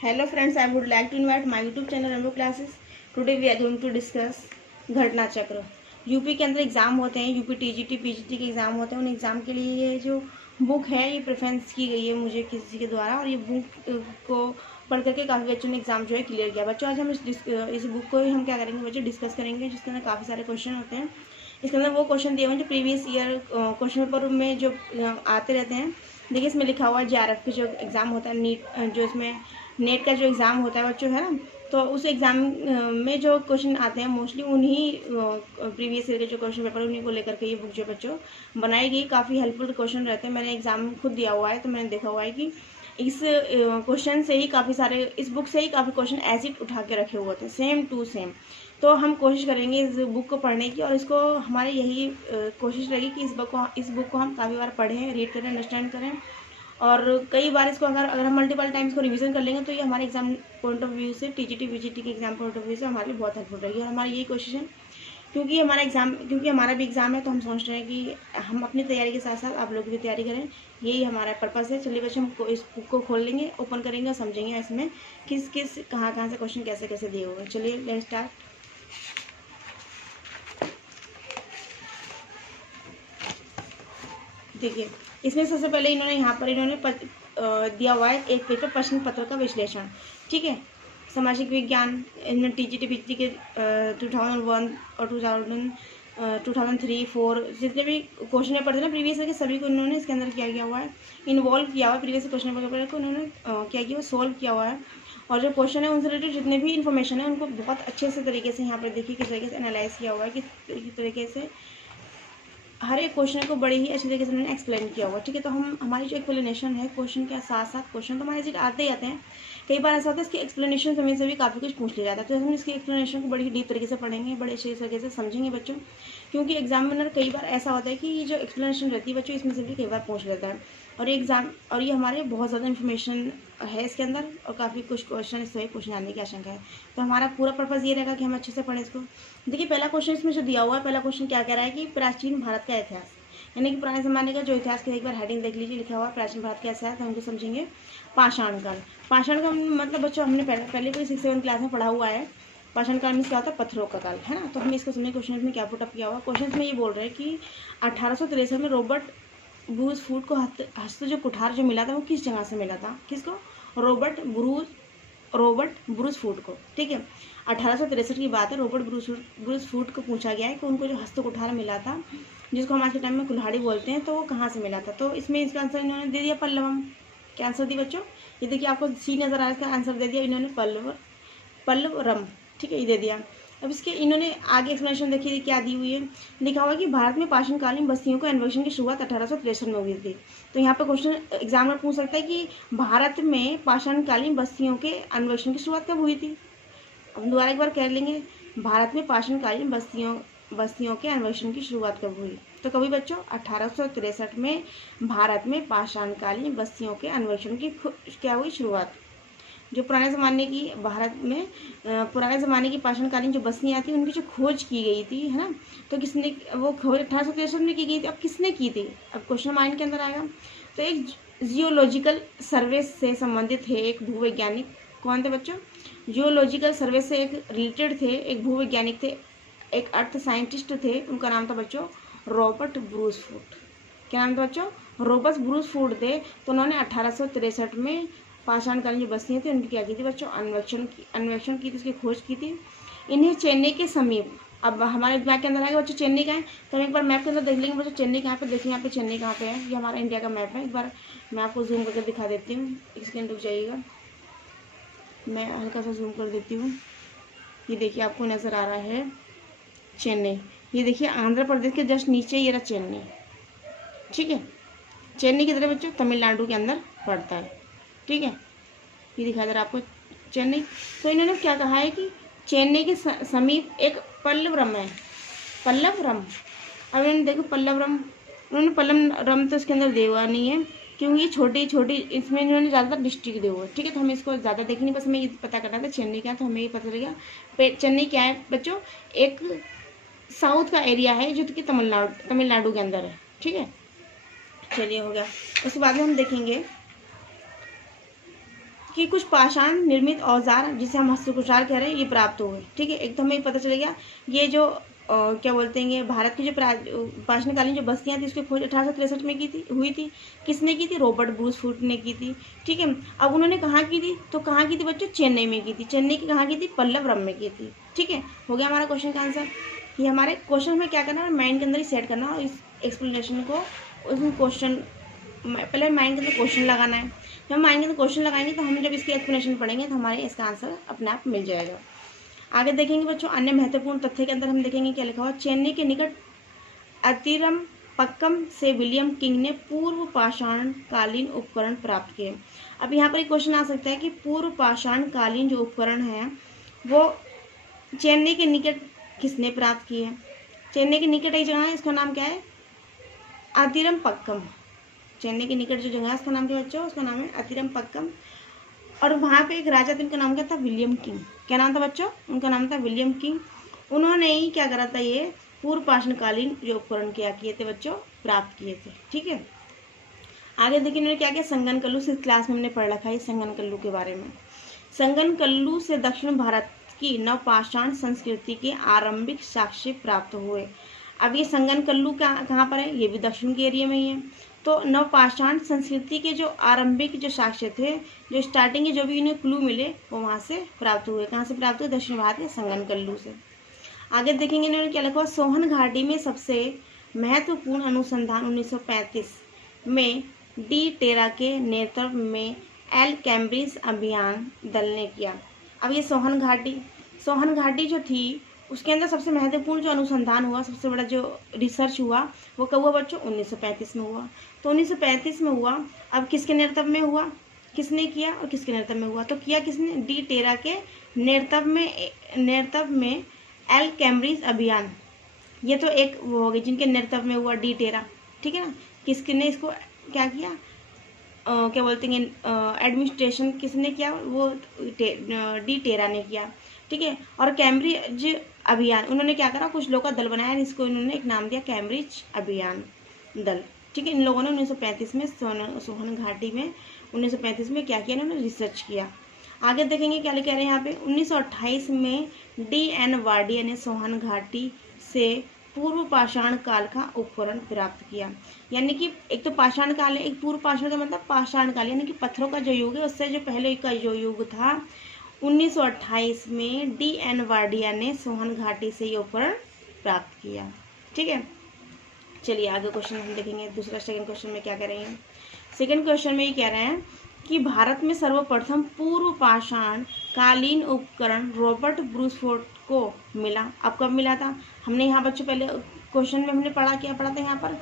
Hello friends, I would like to invite my YouTube channel Rainbow Classes. Today we are going to discuss घटना चक्र। UP के अंदर exam होते हैं, UP TGT PGT के exam होते हैं। उन एग्ज़ाम के लिए ये जो बुक है ये प्रेफरेंस की गई है मुझे किसी के द्वारा, और ये बुक को पढ़ करके काफ़ी बच्चों ने एग्ज़ाम जो है क्लियर किया। बच्चों आज हम इस बुक को ही हम क्या करेंगे बच्चों, डिस्कस करेंगे, जिसके अंदर काफ़ी सारे क्वेश्चन होते हैं। इसके अंदर वो क्वेश्चन दिए हुए हैं जो प्रीवियस ईयर क्वेश्चन पेपर में जो आते रहते हैं। देखिए इसमें लिखा हुआ है JRF के जो एग्ज़ाम होता है, नीट जो इसमें नेट का जो एग्ज़ाम होता है बच्चों, है ना, तो उस एग्ज़ाम में जो क्वेश्चन आते हैं मोस्टली उन्हीं प्रीवियस ईयर के जो क्वेश्चन पेपर उन्हीं को लेकर के ये बुक जो बच्चों बनाई गई। काफ़ी हेल्पफुल क्वेश्चन रहते हैं। मैंने एग्ज़ाम खुद दिया हुआ है तो मैंने देखा हुआ है कि इस क्वेश्चन से ही काफ़ी सारे, इस बुक से ही काफ़ी क्वेश्चन ऐसे उठा के रखे हुए थे, सेम टू सेम। तो हम कोशिश करेंगे इस बुक को पढ़ने की, और इसको हमारी यही कोशिश रहेगी कि इस बुक को हम काफ़ी बार पढ़ें, रीड करें, अंडरस्टैंड करें, और कई बार इसको अगर हम मल्टीपल टाइम्स को रिवीजन कर लेंगे तो ये हमारे एग्जाम पॉइंट ऑफ व्यू से, टीजीटी वीजीटी के एग्जाम पॉइंट ऑफ व्यू से हमारे लिए बहुत हेल्पफुल रहेगी। और हमारी यही कोशिश है, क्योंकि हमारा भी एग्ज़ाम है, तो हम सोच रहे हैं कि हम अपनी तैयारी के साथ साथ आप लोग भी तैयारी करें, यही हमारा पर्पस है। चलिए बच्चों, हम इस बुक को खोल लेंगे, ओपन करेंगे और समझेंगे इसमें किस किस कहाँ से क्वेश्चन कैसे कैसे दिए हुए हैं। चलिए लेट्स स्टार्ट। देखिए इसमें सबसे पहले इन्होंने दिया हुआ है एक पेज पर प्रश्न पत्र का विश्लेषण। ठीक है, सामाजिक विज्ञान, इनमें टीजीटी पीजीटी के 2001 और 2003 4 जितने भी क्वेश्चन पेपर थे ना प्रीवियस के, सभी को इन्होंने इसके अंदर क्या किया हुआ है, इन्वॉल्व किया हुआ है। प्रीवियस क्वेश्चन पेपर को इन्होंने क्या किया हुआ, सोल्व किया हुआ है। और जो क्वेश्चन है उनसे रिलेटेड जितने भी इन्फॉर्मेशन है उनको बहुत अच्छे से तरीके से यहाँ पर देखिए किस तरीके से एनालाइज किया हुआ है, किस तरीके से हर एक क्वेश्चन को बड़ी ही अच्छी तरीके से उन्होंने एक्सप्लेन किया हुआ। ठीक है, तो हमारी जो एक्सप्लेनेशन है क्वेश्चन के साथ साथ क्वेश्चन तो हमारे सीट आते ही आते हैं। कई बार ऐसा होता है इसकी एक्सप्लेनेशन समय से भी काफ़ी कुछ पूछ लिया जाता है, तो हम इसकी एक्सप्लेनेशन को बड़ी ही डीप तरीके से पढ़ेंगे, बड़े अच्छे तरीके से समझेंगे बच्चों, क्योंकि एग्जामिनर कई बार ऐसा होता है कि ये जो एक्सप्लेनेशन रहती है बच्चों इसमें से भी कई बार पूछ लेता है। और ये हमारे बहुत ज़्यादा इन्फॉर्मेशन है इसके अंदर, और काफ़ी कुछ क्वेश्चन इससे पूछने जाने की आशंका है। तो हमारा पूरा पर्पज़ ये रहेगा कि हम अच्छे से पढ़ें इसको। देखिए पहला क्वेश्चन इसमें जो दिया हुआ है, पहला क्वेश्चन क्या कह रहा है कि प्राचीन भारत का इतिहास, यानी कि पुराने ज़माने का जो इतिहास का, एक बार हेडिंग देख लीजिए, लिखा हुआ है प्राचीन भारत का इतिहास। हम समझेंगे पाषाण काल। पाषाण का मतलब बच्चों हमने पहले कोई 6-7 क्लास में पढ़ा हुआ है। पाषाण काल में क्या होता है, पत्थरों का काल, है ना। तो हमने इसको समझे क्वेश्चन में क्या पुटअप किया हुआ। क्वेश्चन में ये बोल रहे हैं कि 1863 में रॉबर्ट ब्रूस फूड को हस्त जो कुठार जो मिला था वो किस जगह से मिला था, किसको, रॉबर्ट ब्रूस फूड को। ठीक है, 1863 की बात है। रॉबर्ट ब्रूस फूड को पूछा गया है कि उनको जो हस्त कुठार मिला था, जिसको हम आज के टाइम में कुल्हाड़ी बोलते हैं, तो वो कहाँ से मिला था। तो इसमें इसका आंसर इन्होंने दे दिया पल्लवम। क्या आंसर दिया बच्चों, ये देखिए आपको सी नजर आ रहा है, इसका आंसर दे दिया इन्होंने पल्लवरम। ठीक है, ये दे दिया। अब इसके इन्होंने आगे एक्सप्लेनेशन देखिए क्या दी हुई है, लिखा हुआ है कि भारत में पाषाणकालीन बस्तियों के अन्वेषण की शुरुआत 1863 में हुई थी। तो यहाँ पे क्वेश्चन एग्जामिनर पूछ सकता है कि भारत में पाषाणकालीन बस्तियों के अन्वेषण की शुरुआत कब हुई थी। अब दोबारा एक बार कह लेंगे, भारत में पाषाणकालीन बस्तियों के अन्वेषण की शुरुआत कब हुई। तो कभी बच्चों 1863 में भारत में पाषाणकालीन बस्तियों के अन्वेषण की क्या हुई, शुरुआत। जो पुराने ज़माने की भारत में पुराने ज़माने की पाषाणकालीन जो बस्तियाँ थी उनकी जो खोज की गई थी, है ना, तो किसने वो खोज 1863 में की गई थी। अब किसने की थी, अब क्वेश्चन माइंड के अंदर आएगा। तो एक जियोलॉजिकल सर्वे से संबंधित है एक भूवैज्ञानिक, कौन थे बच्चों, जियोलॉजिकल सर्वे से एक रिलेटेड थे, एक भूवैज्ञानिक थे, एक अर्थ साइंटिस्ट थे, उनका नाम था बच्चों रॉबर्ट ब्रूस फूड। क्या नाम था बच्चों, रॉबर्ट ब्रूस फूड थे। तो उन्होंने 1863 में पाषाणकालीन जो बस्तियाँ थी उनकी क्या की थी बच्चों, अन्वेषण की थी, उसकी खोज की थी। इन्हें चेन्नई के समीप, अब हमारे दिमाग के अंदर आएगा बच्चों चेन्नई का है, तो हम एक बार मैप के अंदर देख लेंगे बच्चों चेन्नई कहाँ पे। देखिए यहाँ पे चेन्नई कहाँ पे है, ये हमारा इंडिया का मैप है। एक बार मैं आपको जूम करके दिखा देती हूँ, एक सेकेंड रुक जाइएगा, मैं हल्का सा जूम कर देती हूँ। ये देखिए आपको नज़र आ रहा है चेन्नई, ये देखिए आंध्र प्रदेश के जस्ट नीचे ये रहा चेन्नई। ठीक है, चेन्नई की तरह बच्चों तमिलनाडु के अंदर पड़ता है। ठीक है, ये दिखा दे रहा आपको चेन्नई। तो इन्होंने क्या कहा है कि चेन्नई के समीप एक पल्लवरम है, पल्लवरम। अब इन्होंने देखो पल्लवरम, उन्होंने पल्लवरम तो इसके अंदर दिया हुआ नहीं है, क्योंकि ये छोटी छोटी, इसमें इन्होंने ज़्यादातर डिस्ट्रिक्ट दिया हुआ है। ठीक है, तो हमें इसको ज़्यादा देखी नहीं, बस हमें ये पता करना था चेन्नई क्या है, तो हमें ये पता चलेगा चेन्नई क्या है बच्चों, एक साउथ का एरिया है जो कि तमिलनाडु के अंदर है। ठीक है, चलिए हो गया। उसके बाद में हम देखेंगे कि कुछ पाषाण निर्मित औजार जिसे हम हस्तकुशार कह रहे हैं ये प्राप्त हुए। ठीक है, एक तो हमें पता चल गया ये जो क्या बोलते हैं, ये भारत की जो प्राचीनकालीन जो बस्तियां थी उसकी खोज 1863 में की थी, हुई थी। किसने की थी? रॉबर्ट ब्रूसफूट ने की थी। ठीक है, अब उन्होंने कहाँ की थी? तो कहाँ की थी बच्चों? चेन्नई में की थी। चेन्नई की कहाँ की थी? पल्लवरम में की थी। ठीक है, हो गया हमारा क्वेश्चन का आंसर। ये हमारे क्वेश्चन में क्या करना है, माइंड के अंदर ही सेट करना और इस एक्सप्लेनेशन को उसमें क्वेश्चन, पहले माइंड के अंदर क्वेश्चन लगाना है। जब माइंड के अंदर क्वेश्चन लगाएंगे तो हम जब इसकी एक्सप्लेनेशन पढ़ेंगे तो हमारे इसका आंसर अपने आप मिल जाएगा। आगे देखेंगे बच्चों, अन्य महत्वपूर्ण तथ्य के अंदर हम देखेंगे क्या लिखा हुआ। चेन्नई के निकट अतिरम पक्कम से विलियम किंग ने पूर्व पाषाण कालीन उपकरण प्राप्त किए। अब यहाँ पर एक क्वेश्चन आ सकता है कि पूर्व पाषाण कालीन जो उपकरण है वो चेन्नई के निकट किसने प्राप्त किए? चेन्नई के निकट एक जगह है, इसका नाम क्या है? अतिरम पक्कम। चेन्नई के निकट जो जगह है उसका नाम क्या बच्चों? उसका नाम है अतिरम पक्कम। और वहाँ पे एक राजा थे, उनका नाम क्या था? William king. क्या नाम था बच्चों? उनका नाम था विलियम किंग। उन्होंने ही क्या करा था, ये पूर्व पाषाणकालीन जो उपकरण क्या किए थे बच्चों? प्राप्त किए थे। ठीक है, आगे देखिए इन्होंने क्या किया। संगनकल्लू से क्लास में हमने पढ़ रखा है संगनकल्लू के बारे में। संगनकल्लू से दक्षिण भारत की नवपाषाण संस्कृति के आरंभिक साक्ष्य प्राप्त हुए। अब ये संगनकल्लू कहाँ पर है? ये भी दक्षिण के एरिया में ही है। तो नवपाषाण संस्कृति के जो आरंभिक जो साक्ष्य थे, जो स्टार्टिंग के जो भी इन्हें क्लू मिले वो वहाँ से प्राप्त हुए। कहाँ से प्राप्त हुए? दक्षिण भारत के संगनकल्लू से। आगे देखेंगे इन्होंने क्या लिखा हुआ। सोहन घाटी में सबसे महत्वपूर्ण अनुसंधान 1935 में डी टेरा के नेतृत्व में एल कैम्ब्रिज अभियान दल ने किया। अब ये सोहन घाटी जो थी उसके अंदर सबसे महत्वपूर्ण जो अनुसंधान हुआ, सबसे बड़ा जो रिसर्च हुआ वो कब हुआ बच्चों? 1935 में हुआ। तो 1935 में हुआ। अब किसके नेतृत्व में हुआ? किसने किया और किसके नेतृत्व में हुआ? तो किया किसने? डी टेरा के नेतृत्व में एल कैम्ब्रिज अभियान। ये तो एक वो हो गई जिनके नेतृत्व में हुआ, डी टेरा। ठीक है ना, किसने इसको क्या किया? क्या बोलते हैं, एडमिनिस्ट्रेशन किसने किया? वो डी टेरा ने किया। ठीक है, और कैम्ब्रिज अभियान उन्होंने क्या करा? कुछ लोग का दल बनाया, इसको इन्होंने एक नाम दिया कैम्ब्रिज अभियान दल। ठीक है, इन लोगों ने 1935 में सोहन घाटी में 1935 में क्या किया? इन्होंने रिसर्च किया। आगे देखेंगे क्या लिखा रहे हैं यहाँ पे। 1928 में D.N. वार्डिया ने सोहन घाटी से पूर्व पाषाण काल का उपकरण प्राप्त किया। यानी कि एक तो पाषाण काल है, एक पूर्व पाषाण का मतलब पाषाण काल यानी कि पत्थरों का जो युग है, उससे जो पहले का जो युग था 1928 में D.N. वार्डिया ने सोहन घाटी से ये उपकरण प्राप्त किया। ठीक है, चलिए आगे क्वेश्चन हम देखेंगे। दूसरा सेकंड क्वेश्चन में क्या कह रहे हैं। सेकंड क्वेश्चन में ये कह रहे हैं कि भारत में सर्वप्रथम पूर्व पाषाण कालीन उपकरण रॉबर्ट ब्रूसफोर्ड को मिला। अब कब मिला था? हमने यहाँ बच्चों पहले क्वेश्चन में हमने पढ़ा था यहाँ पर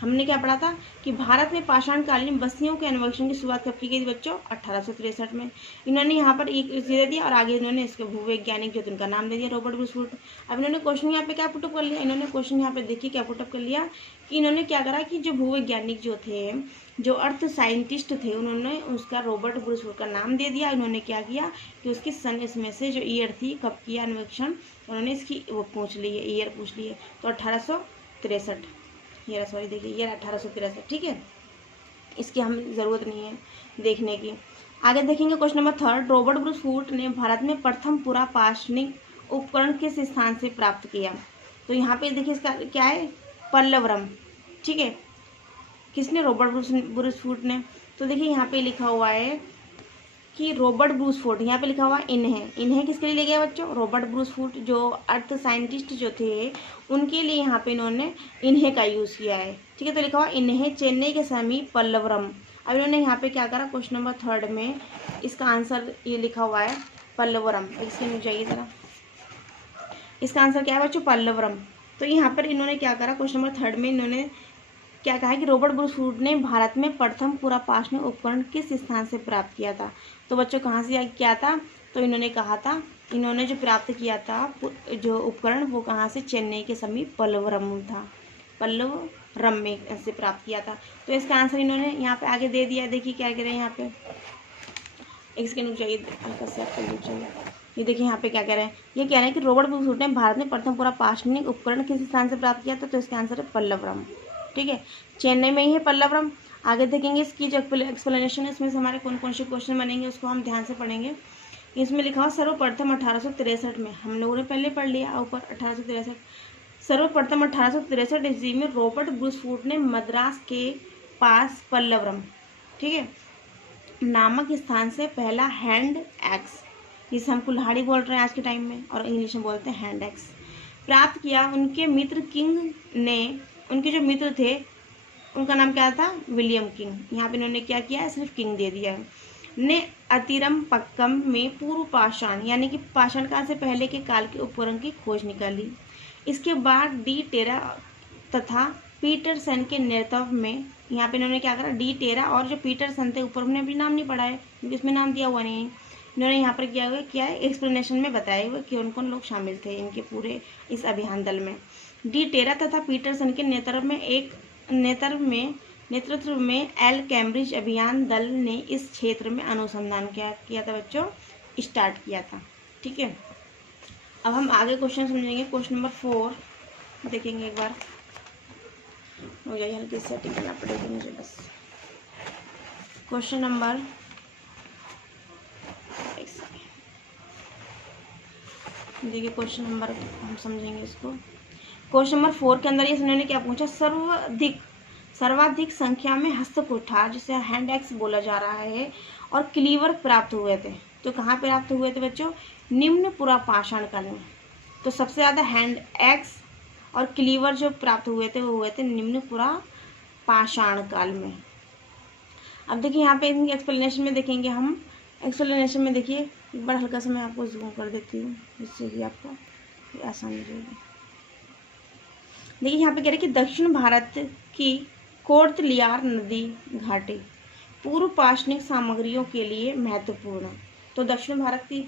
हमने क्या पढ़ा था कि भारत में पाषाणकालीन बस्तियों के अन्वेषण की शुरुआत कब की गई थी बच्चों? 1863 में। इन्होंने यहाँ पर एक दे दिया और आगे इन्होंने इसके भूवैज्ञानिक जो उनका नाम दे दिया रॉबर्ट ब्रूसफोर्ड। अब इन्होंने क्वेश्चन यहाँ पे क्या पुटअप कर लिया? इन्होंने क्वेश्चन यहाँ पे देखिए क्या पुटअप कर लिया कि इन्होंने क्या करा कि जो भूवैज्ञानिक जो थे, जो अर्थ साइंटिस्ट थे, उन्होंने उसका रॉबर्ट ब्रूसफोर्ड का नाम दे दिया। इन्होंने क्या किया कि उसकी सन इसमें से जो ईयर थी कब किया अन्वेषण, उन्होंने इसकी वो पूछ ली है, ईयर पूछ लिए। तो 1863 ईयर, सॉरी देखिए ईयर 1863। ठीक है, इसकी हमें ज़रूरत नहीं है देखने की। आगे देखेंगे क्वेश्चन नंबर थर्ड। रॉबर्ट ब्रूसफोर्ड ने भारत में प्रथम पूरा पाषाणिक उपकरण किस स्थान से प्राप्त किया? तो यहाँ पे देखिए इसका क्या है? पल्लवरम। ठीक है, किसने? रॉबर्ट ब्रूसफोर्ड ने। तो देखिए यहाँ पे लिखा हुआ है कि रॉबर्ट ब्रूसफोर्ड, यहाँ पे लिखा हुआ इन्हें किसके लिए ले गया बच्चों? रॉबर्ट ब्रूसफोर्ड जो अर्थ साइंटिस्ट जो थे उनके लिए यहाँ पे इन्होंने इन्हें का यूज़ किया है। ठीक है, तो लिखा हुआ इन्हें चेन्नई के समीप पल्लवरम। अब इन्होंने यहाँ पे क्या करा? क्वेश्चन नंबर थर्ड में इसका आंसर ये लिखा हुआ है पल्लवरम। इसके नीचे जाइए ज़रा, इसका आंसर क्या है बच्चों? पल्लवरम। तो यहाँ पर इन्होंने क्या करा? क्वेश्चन नंबर थर्ड में इन्होंने क्या कहा कि रॉबर्ट ब्रूसफोर्ड ने भारत में प्रथम पूरा पाषाणिक उपकरण किस स्थान से प्राप्त किया था? तो बच्चों कहाँ से किया था? तो इन्होंने कहा था, इन्होंने जो प्राप्त किया था जो उपकरण वो कहाँ से? चेन्नई के समीप पल्लवरम था, पल्लवरम में से प्राप्त किया था। तो इसका आंसर इन्होंने यहाँ पे आगे दे दिया। देखिए क्या कह रहे हैं यहाँ पे, इसके नीचे चाहिए हल्का सा चाहिए। ये देखिए यहाँ पे क्या कह रहे हैं, ये कह रहे हैं कि रॉबर्ट ब्रूसफोर्ड ने भारत में प्रथम पूरा पाषाणिक उपकरण किस स्थान से प्राप्त किया था? तो इसका आंसर है पल्लवरम। ठीक है, चेन्नई में ही है पल्लवरम। आगे देखेंगे इसकी जो एक्सप्लेनेशन है, इसमें से हमारे कौन कौन से क्वेश्चन बनेंगे उसको हम ध्यान से पढ़ेंगे। इसमें लिखा हुआ सर्वप्रथम 1863 में, हम लोगों ने पहले पढ़ लिया ऊपर 1863। सर्वप्रथम 1863 ईस्वी में रॉबर्ट ब्रूसफूट ने मद्रास के पास पल्लवरम, ठीक है, नामक स्थान से पहला हैंड एक्स, जिसे हम कुल्हाड़ी बोल रहे हैं आज के टाइम में और इंग्लिश में बोलते हैं हैंड एक्स, प्राप्त किया। उनके मित्र किंग ने, उनके जो मित्र थे उनका नाम क्या था, विलियम किंग। यहाँ पे इन्होंने क्या किया है, सिर्फ किंग दे दिया है। ने अतिरम पक्कम में पूर्व पाषाण यानी कि पाषाण काल से पहले के काल के उपकरण की खोज निकाली। इसके बाद डी टेरा तथा पीटरसन के नेतृत्व में, यहाँ पे इन्होंने क्या करा, डी टेरा और जो पीटरसन थे, ऊपर हमने भी नाम नहीं पढ़ा है क्योंकि इसमें नाम दिया हुआ नहीं है, इन्होंने यहाँ पर क्या है एक्सप्लेनेशन में बताया हुआ कि कौन कौन लोग शामिल थे इनके पूरे इस अभियान दल में। डी टेरा तथा पीटरसन के नेतृत्व में एल कैम्ब्रिज अभियान दल ने इस क्षेत्र में अनुसंधान किया था बच्चों, स्टार्ट किया था। ठीक है, अब हम आगे क्वेश्चन समझेंगे। क्वेश्चन नंबर 4 देखेंगे, एक बार हो जाए, हल्की सेटिंग करना पड़ेगी मुझे बस। क्वेश्चन नंबर देखिए, क्वेश्चन नंबर हम समझेंगे इसको। क्वेश्चन नंबर 4 के अंदर ये इन्होंने क्या पूछा, सर्वाधिक संख्या में हस्तकुठार जिसे हैंड एक्स बोला जा रहा है और क्लीवर प्राप्त हुए थे। तो कहाँ प्राप्त हुए थे बच्चों, निम्न पुरा पाषाण काल में। तो सबसे ज़्यादा हैंड एक्स और क्लीवर जो प्राप्त हुए थे वो हुए थे निम्न पुरा पाषाण काल में। अब देखिए यहाँ पे इनकी एक्सप्लेनेशन में देखेंगे हम। एक्सप्लेनेशन में देखिए, एक बार हल्का सा मैं आपको जूम कर देती हूँ जिससे कि आपको आसानी रहेगी। देखिए यहाँ पे कह रहे कि दक्षिण भारत की कोर्तलियार नदी घाटी पूर्व पाषाणिक सामग्रियों के लिए महत्वपूर्ण है। तो दक्षिण भारत की